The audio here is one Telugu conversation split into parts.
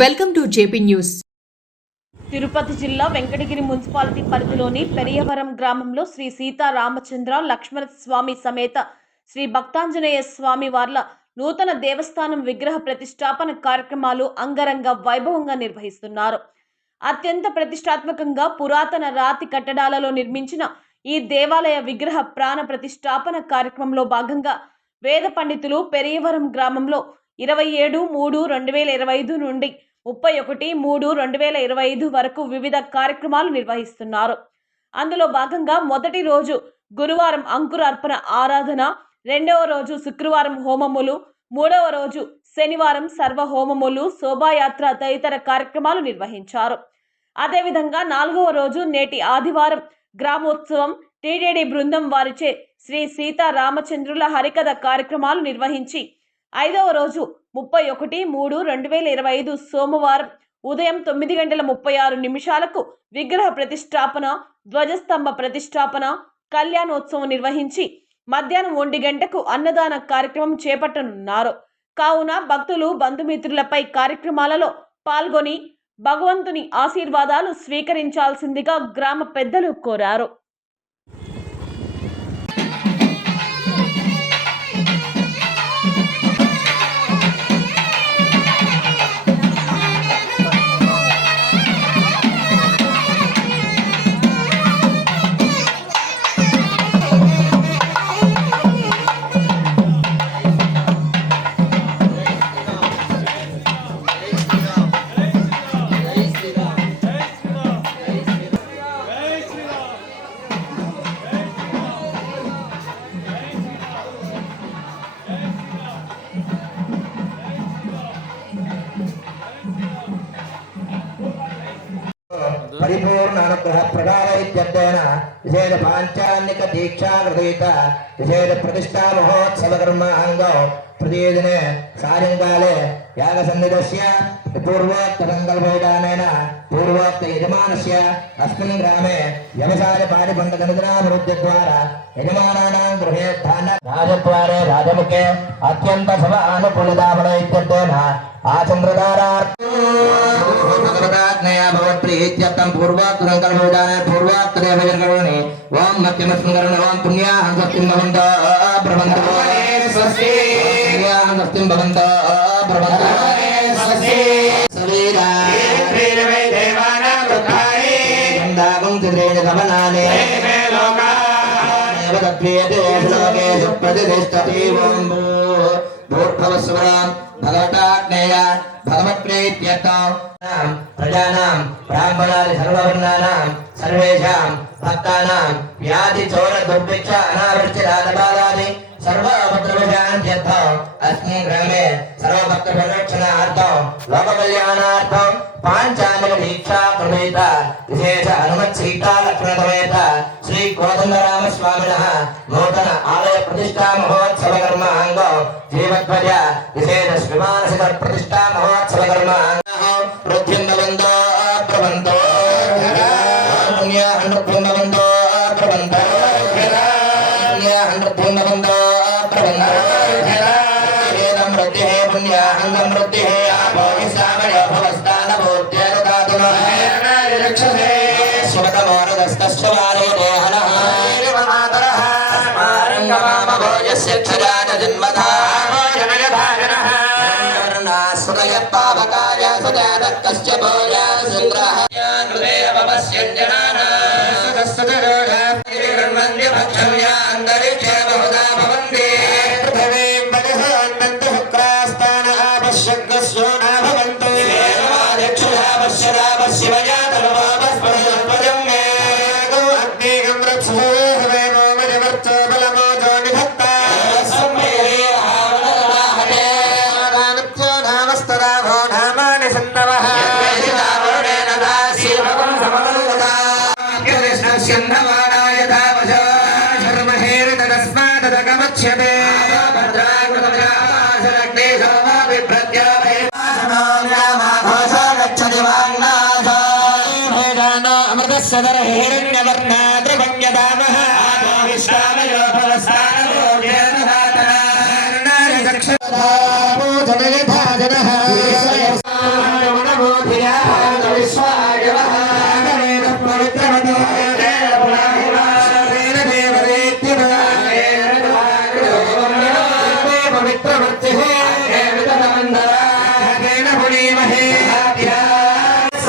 Welcome to JP news. Tirupati జిల్లా వెంకటగిరి మున్సిపాలిటీ పరిధిలోని పెరియవరం గ్రామంలో శ్రీ సీతారామచంద్ర లక్ష్మణ స్వామి సమేత శ్రీ భక్తాంజనేయ స్వామి వార్ల నూతన దేవస్థానం విగ్రహ ప్రతిష్టాపన కార్యక్రమాలు అంగరంగ వైభవంగా నిర్వహిస్తున్నారు. అత్యంత ప్రతిష్టాత్మకంగా పురాతన రాతి కట్టడాలలో నిర్మించిన ఈ దేవాలయ విగ్రహ ప్రాణ ప్రతిష్టాపన కార్యక్రమంలో భాగంగా వేద పండితులు పెరియవరం గ్రామంలో ఇరవై ఏడు మూడు రెండు వేల ఇరవై ఐదు నుండి ముప్పై ఒకటి మూడు రెండు వేల ఇరవై ఐదు వరకు వివిధ కార్యక్రమాలు నిర్వహిస్తున్నారు. అందులో భాగంగా మొదటి రోజు గురువారం అంకురార్పణ ఆరాధన రెండవ రోజు శుక్రవారం హోమములు మూడవ రోజు శనివారం సర్వ హోమములు శోభాయాత్ర తదితర కార్యక్రమాలు నిర్వహించారు. అదేవిధంగా నాలుగవ రోజు నేటి ఆదివారం గ్రామోత్సవం టీడీడీ బృందం వారిచే శ్రీ సీతారామచంద్రుల హరికథ కార్యక్రమాలు నిర్వహించి ఐదవ రోజు ముప్పై ఒకటి మూడు రెండు వేల ఇరవై ఐదు సోమవారం ఉదయం తొమ్మిది గంటల ముప్పై ఆరు నిమిషాలకు విగ్రహ ప్రతిష్టాపన ధ్వజస్తంభ ప్రతిష్టాపన కళ్యాణోత్సవం నిర్వహించి మధ్యాహ్నం ఒంటి గంటకు అన్నదాన కార్యక్రమం చేపట్టనున్నారు. కావున భక్తులు బంధుమిత్రులపై కార్యక్రమాలలో పాల్గొని భగవంతుని ఆశీర్వాదాలు స్వీకరించాల్సిందిగా గ్రామ పెద్దలు కోరారు. పరిపూర్ణ అనుగ్రహ ప్రధాన ఇత్యర్థేన విశేష పాంచాన్నిక దీక్షా గృహీత విశేష ప్రతిష్టా మహోత్సవ కర్మ అంగం ప్రతిదినే సాయంకాలే యాగ సన్నిధస్య పూర్వోక్త సంకల్పవిధానేన పూర్వోక్త యజమానస్య అస్మిన్ గ్రామే వ్యవసాయ పారిపంట గణితనాభివృద్ధి ద్వారా యజమానానాం గృహే ధాన రాజద్వారే రాజముఖే అత్యంత సభ అనుకూలదామన ఇత్యర్థేన अग्नया भवत्रीत्यतं पूर्वात् सङ्कल्पोदाने पूर्वात् देवजनकरुणे ॐ मत्यमस्मकरुणे ॐ पुण्याः स्वस्तिं भवन्त प्रबन्धो स्वस्ति पुण्याः स्वस्तिं भवन्त प्रबन्धो स्वस्ति सवीरा। प्रेरवे देवानां वृद्धानि गन्धागं चित्रेण गमनानि। देवदत्वेते श्लोकेषु प्रतिष्ठति ॐ भूर्भवस्वरां भगवताग्नेय ప్రజానాం బ్రాహ్మణాది సర్వవర్ణానాం సర్వేషాం భక్తానాం వ్యాధి చోర దుర్భిక్ష అనావృష్టి రాజబాలాది సర్వభద్రభుజాంత్యర్థ అస్మిన్ గ్రామే సర్వభక్త పరిరక్షణార్థం లోక కళ్యాణార్థం పాంచాంగ దీక్షా కృపేత విశేష హనుమత్ సీతా లక్ష్మణవేత శ్రీ కోదండరామ స్వామిన నూతన ఆలయ ప్రతిష్టా మహోత్సవ కర్మాంగం జీవధ్వజ విశేష శ్రీమానసిక ప్రతిష్టా మహోత్సవ కర్మాంగం पुण्यहण्डपुण्यवन्दो प्रबन्धो पुण्यहण्डपुण्यवन्दो प्रबन्धो वेदं वृद्धिः पुण्यहङ्गं वृद्धिः आपो विश्रामयो भवस्तानभूत्यनुदातुनो रक्षसे शिवतमोरदस्तस्य वारे देहनः मातरः स्मारङ्गमामभोजस्य क्षुराज సదర హిరణ్యవర్ణాద్రభంగదామ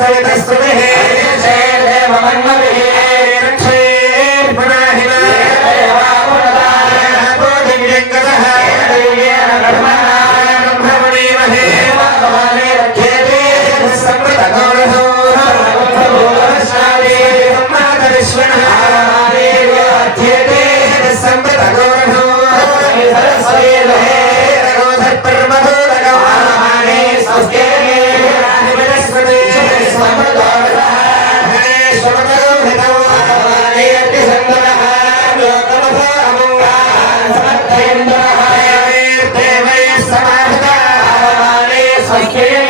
Hey, hey, hey. من به मुख्य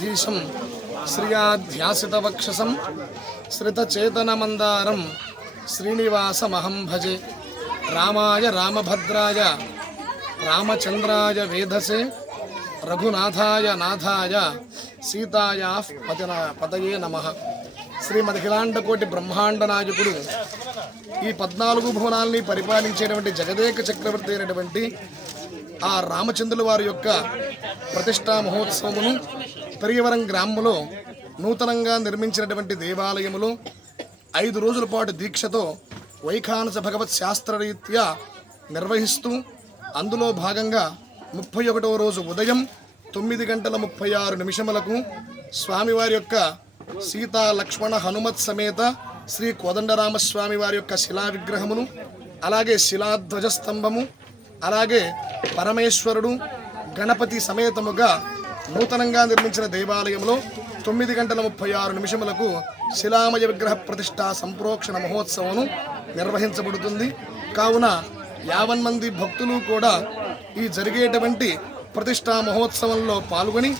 ధీశం శ్రియాధ్యాసితవక్షసం శ్రితచేతనమందారం శ్రీనివాసమహం భజే రామాయ రామభద్రాయ రామచంద్రాయ వేధసే రఘునాథాయ నాథాయ సీతాయా పతిన పతయే నమ. శ్రీమదఖిలాండకోటి బ్రహ్మాండ నాయకుడు. ఈ పద్నాలుగు భువనాల్ని పరిపాలించేటువంటి జగదేక చక్రవర్తి అయినటువంటి ఆ రామచంద్రుల వారి యొక్క ప్రతిష్టా మహోత్సవమును పెరియవరం గ్రామంలో నూతనంగా నిర్మించినటువంటి దేవాలయములో ఐదు రోజుల పాటు దీక్షతో వైఖానస భగవత్ శాస్త్రరీత్యా నిర్వహిస్తూ అందులో భాగంగా ముప్పై ఒకటవ రోజు ఉదయం తొమ్మిది గంటల ముప్పై ఆరు నిమిషములకు స్వామివారి యొక్క సీతా లక్ష్మణ హనుమత్ సమేత శ్రీ కోదండరామస్వామి వారి యొక్క శిలా విగ్రహమును అలాగే శిలాధ్వజ స్తంభము అలాగే పరమేశ్వరుడు గణపతి సమేతముగా నూతనంగా నిర్మించిన దేవాలయంలో తొమ్మిది గంటల ముప్పై ఆరు నిమిషములకు శిలామయ విగ్రహ ప్రతిష్ట సంప్రోక్షణ మహోత్సవము నిర్వహించబడుతుంది. కావున యావన్ మంది భక్తులు కూడా ఈ జరిగేటువంటి ప్రతిష్టా మహోత్సవంలో పాల్గొని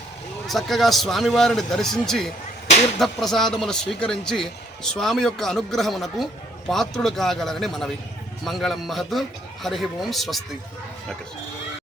చక్కగా స్వామివారిని దర్శించి తీర్థప్రసాదములు స్వీకరించి స్వామి యొక్క అనుగ్రహమునకు పాత్రులు కాగలరని మనవి. మంగళం మహత్. హరి ఓం స్వస్తి.